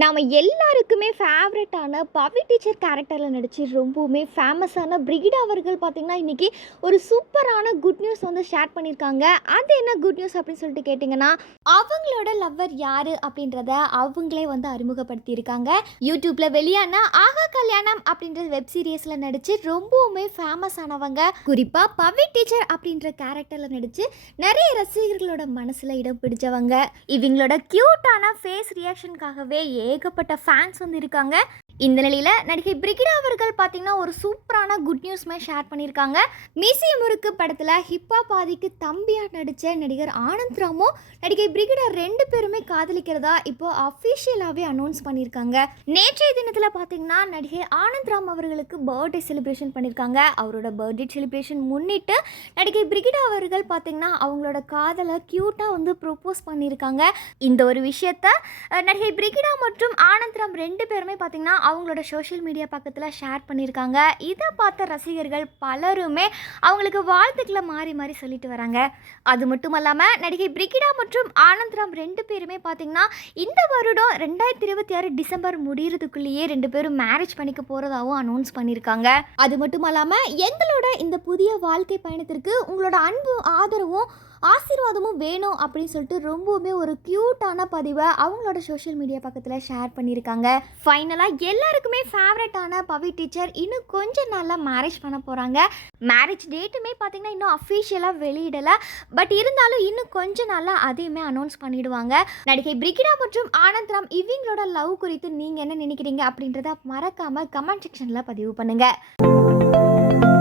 நாம் எல்லாருக்குமே ஃபேவரட்டான பவி டீச்சர் கேரக்டரில் நடித்து ரொம்பவுமே ஃபேமஸான பிரிகிடா அவர்கள் பார்த்திங்கன்னா இன்றைக்கி ஒரு சூப்பரான குட் நியூஸ் வந்து ஷேர் பண்ணியிருக்காங்க. அது என்ன குட் நியூஸ் அப்படின்னு சொல்லிட்டு கேட்டிங்கன்னா, அவங்களோட லவ்வர் யார் அப்படின்றத அவங்களே வந்து அறிமுகப்படுத்தியிருக்காங்க. யூடியூப்பில் வெளியான ஆகா கல்யாணம் அப்படின்ற வெப் சீரியஸில் நடித்து ரொம்பவுமே ஃபேமஸ் ஆனவங்க. குறிப்பாக பவி டீச்சர் அப்படின்ற கேரக்டரில் நடித்து நிறைய ரசிகர்களோட மனசில் இடம் பிடிச்சவங்க. இவங்களோட க்யூட்டான ஃபேஸ் ரியாக்ஷனுக்காகவே ஏகப்பட்ட ஃபேன்ஸ் வந்து இருக்காங்க. இந்த நிலையில் நடிகை பிரிகிடா அவர்கள் பார்த்தீங்கன்னா ஒரு சூப்பரான குட் நியூஸ்மே ஷேர் பண்ணியிருக்காங்க. மீசிய முறுக்கு படத்தில் ஹிப்பா பாதிக்கு தம்பியாக நடித்த நடிகர் ஆனந்த் ராமும் நடிகை பிரிகிடா ரெண்டு பேருமே காதலிக்கிறதா இப்போ அஃபிஷியலாகவே அனௌன்ஸ் பண்ணியிருக்காங்க. நேற்றைய தினத்தில் பார்த்தீங்கன்னா நடிகை ஆனந்த் ராம் அவர்களுக்கு பர்த்டே செலிப்ரேஷன் பண்ணியிருக்காங்க. அவரோட பர்த்டே செலிப்ரேஷன் முன்னிட்டு நடிகை பிரிகிடா அவர்கள் பார்த்தீங்கன்னா அவங்களோட காதலை க்யூட்டாக வந்து ப்ரொப்போஸ் பண்ணியிருக்காங்க. இந்த ஒரு விஷயத்த நடிகை பிரிகிடா மற்றும் ஆனந்த் ராம் ரெண்டு பேருமே பார்த்தீங்கன்னா அவங்களோட சோஷியல் மீடியா பக்கத்தில் ஷேர் பண்ணியிருக்காங்க. இதை பார்த்த ரசிகர்கள் பலருமே அவங்களுக்கு வாழ்த்துக்களை மாறி மாறி சொல்லிட்டு வராங்க. அது மட்டும் இல்லாமல் நடிகை பிரிகிடா மற்றும் ஆனந்த் ராம் ரெண்டு பேருமே பார்த்தீங்கன்னா இந்த வருடம் 2026 டிசம்பர் முடிகிறதுக்குள்ளேயே ரெண்டு பேரும் மேரேஜ் பண்ணிக்க போகிறதாகவும் அனௌன்ஸ் பண்ணியிருக்காங்க. அது மட்டும் இல்லாமல் எங்களோட இந்த புதிய வாழ்க்கை பயணத்திற்கு உங்களோட அன்பு ஆதரவும் ஆசீர்வாதமும் வேணும் அப்படின்னு சொல்லிட்டு ரொம்பவுமே ஒரு க்யூட்டான பதிவை அவங்களோட சோஷியல் மீடியா பக்கத்தில் ஷேர் பண்ணியிருக்காங்க. ஃபைனலாக எல்லாருக்குமே ஃபேவரட்டான பவி டீச்சர் இன்னும் கொஞ்சம் நாளில் மேரேஜ் பண்ண போகிறாங்க. மேரேஜ் டேட்டுமே பார்த்திங்கன்னா இன்னும் அஃபிஷியலாக வெளியிடலை. பட் இருந்தாலும் இன்னும் கொஞ்ச நாளில் அதையுமே அனௌன்ஸ் பண்ணிவிடுவாங்க. நடிகை பிரிகிடா மற்றும் ஆனந்த் ராம் இவங்களோட லவ் குறித்து நீங்கள் என்ன நினைக்கிறீங்க அப்படின்றத மறக்காமல் கமெண்ட் செக்ஷனில் பதிவு பண்ணுங்கள்.